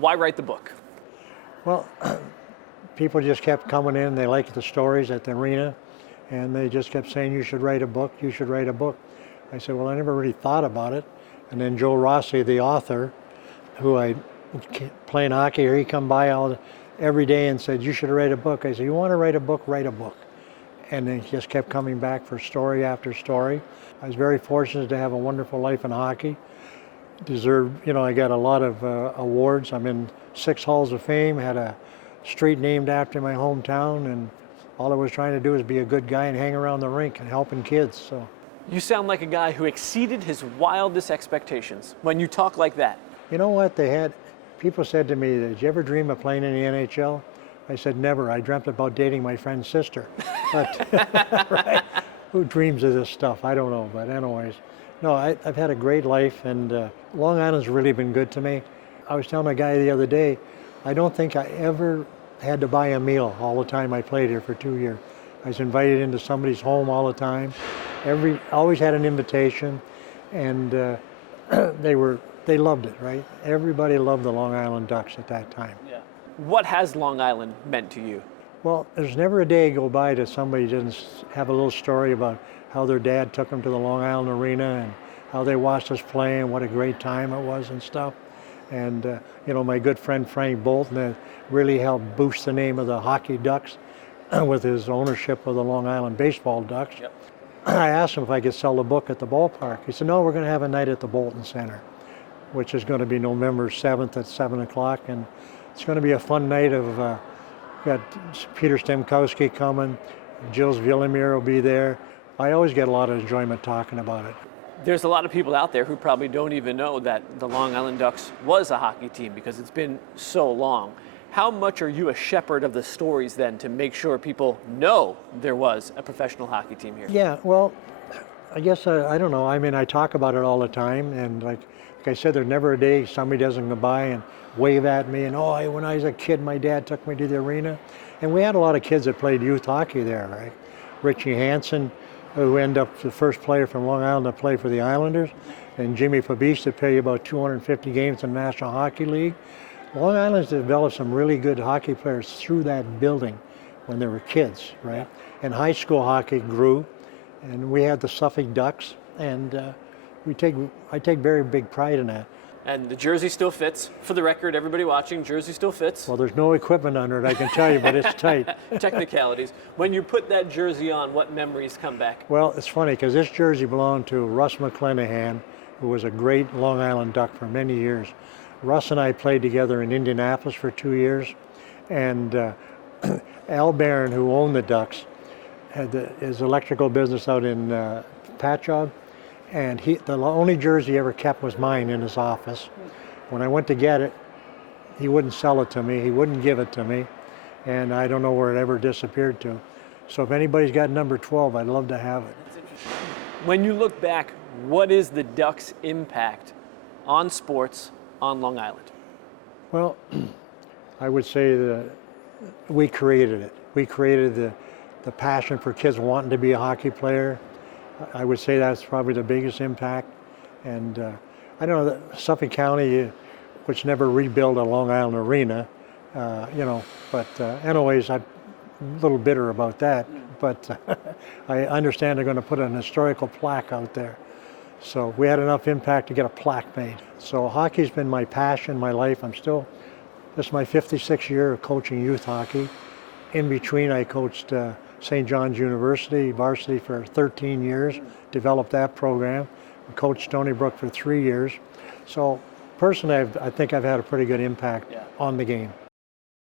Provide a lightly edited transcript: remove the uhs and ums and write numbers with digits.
Why write the book? Well, people just kept coming in. They liked the stories at the arena, and they just kept saying, you should write a book, you should write a book. I said, well, I never really thought about it. And then Joe Rossi, the author, who I playing hockey, or he come by every day and said, you should write a book. I said, you want to write a book, write a book. And then he just kept coming back for story after story. I was very fortunate to have a wonderful life in hockey. I got a lot of awards. I'm in 6 Halls of Fame, had a street named after my hometown, and all I was trying to do is be a good guy and hang around the rink and helping kids. So. You sound like a guy who exceeded his wildest expectations when you talk like that. You know what? People said to me, did you ever dream of playing in the NHL? I said, never. I dreamt about dating my friend's sister. But, right? Who dreams of this stuff? I don't know, but anyways. No, I've had a great life, and Long Island's really been good to me. I was telling a guy the other day, I don't think I ever had to buy a meal all the time I played here for 2 years. I was invited into somebody's home all the time. Always had an invitation, and they loved it, right? Everybody loved the Long Island Ducks at that time. Yeah. What has Long Island meant to you? Well, there's never a day go by that somebody doesn't have a little story about how their dad took them to the Long Island Arena and how they watched us play and what a great time it was and stuff. And, my good friend Frank Bolton really helped boost the name of the hockey Ducks with his ownership of the Long Island baseball Ducks. Yep. I asked him if I could sell the book at the ballpark. He said, no, we're going to have a night at the Bolton Center, which is going to be November 7th at 7 o'clock. And it's going to be a fun night of, got Peter Stemkowski coming, Gilles Villemire will be there. I always get a lot of enjoyment talking about it. There's a lot of people out there who probably don't even know that the Long Island Ducks was a hockey team because it's been so long. How much are you a shepherd of the stories then to make sure people know there was a professional hockey team here? Yeah, well, I guess, I don't know. I mean, I talk about it all the time, and like I said, there's never a day somebody doesn't go by and wave at me and, when I was a kid, my dad took me to the arena. And we had a lot of kids that played youth hockey there, right? Richie Hansen, who ended up the first player from Long Island to play for the Islanders, and Jimmy Fabich that played about 250 games in the National Hockey League. Long Island's developed some really good hockey players through that building when they were kids, right? And high school hockey grew, and we had the Suffolk Ducks, and I take very big pride in that. And the jersey still fits. For the record, everybody watching, jersey still fits. Well, there's no equipment under it, I can tell you, but it's tight. Technicalities. When you put that jersey on, what memories come back? Well, it's funny, because this jersey belonged to Russ McClanahan, who was a great Long Island Duck for many years. Russ and I played together in Indianapolis for 2 years, and Al Barron, who owned the Ducks, had his electrical business out in Patchogue, and the only jersey he ever kept was mine in his office. When I went to get it, he wouldn't sell it to me, he wouldn't give it to me, and I don't know where it ever disappeared to. So if anybody's got number 12, I'd love to have it. When you look back, what is the Ducks' impact on sports on Long Island? Well, I would say that we created it. We created the passion for kids wanting to be a hockey player. I would say that's probably the biggest impact. And I don't know, Suffolk County, which never rebuilt a Long Island arena, but anyways, I'm a little bitter about that. But I understand they're going to put an historical plaque out there. So we had enough impact to get a plaque made. So hockey's been my passion, my life. This is my 56th year of coaching youth hockey. In between, I coached St. John's University varsity for 13 years, developed that program. I coached Stony Brook for 3 years. So personally, I think I've had a pretty good impact on the game.